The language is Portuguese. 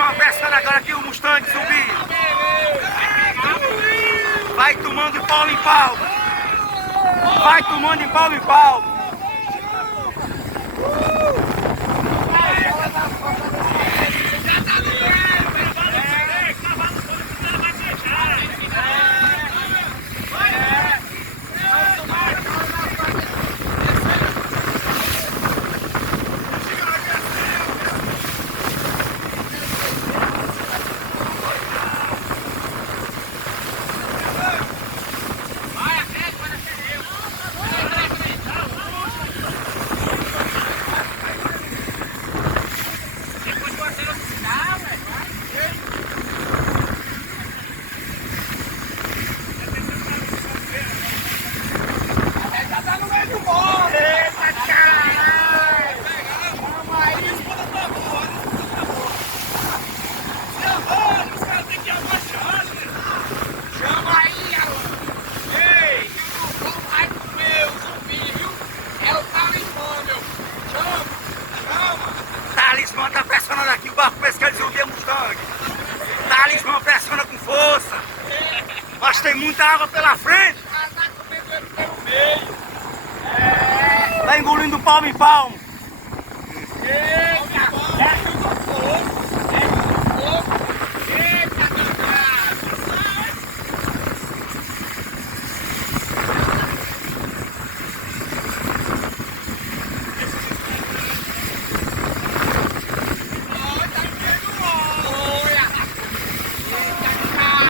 Talismã pressando agora que o Mustang subir. Vai tomando de pau em pau. Vai tomando de pau em pau. Talismã tá pressionando aqui o barco pesqueiro de subir a Mustang. Talismã pressiona com força. Mas tem muita água pela frente. Tá engolindo palmo em palmo.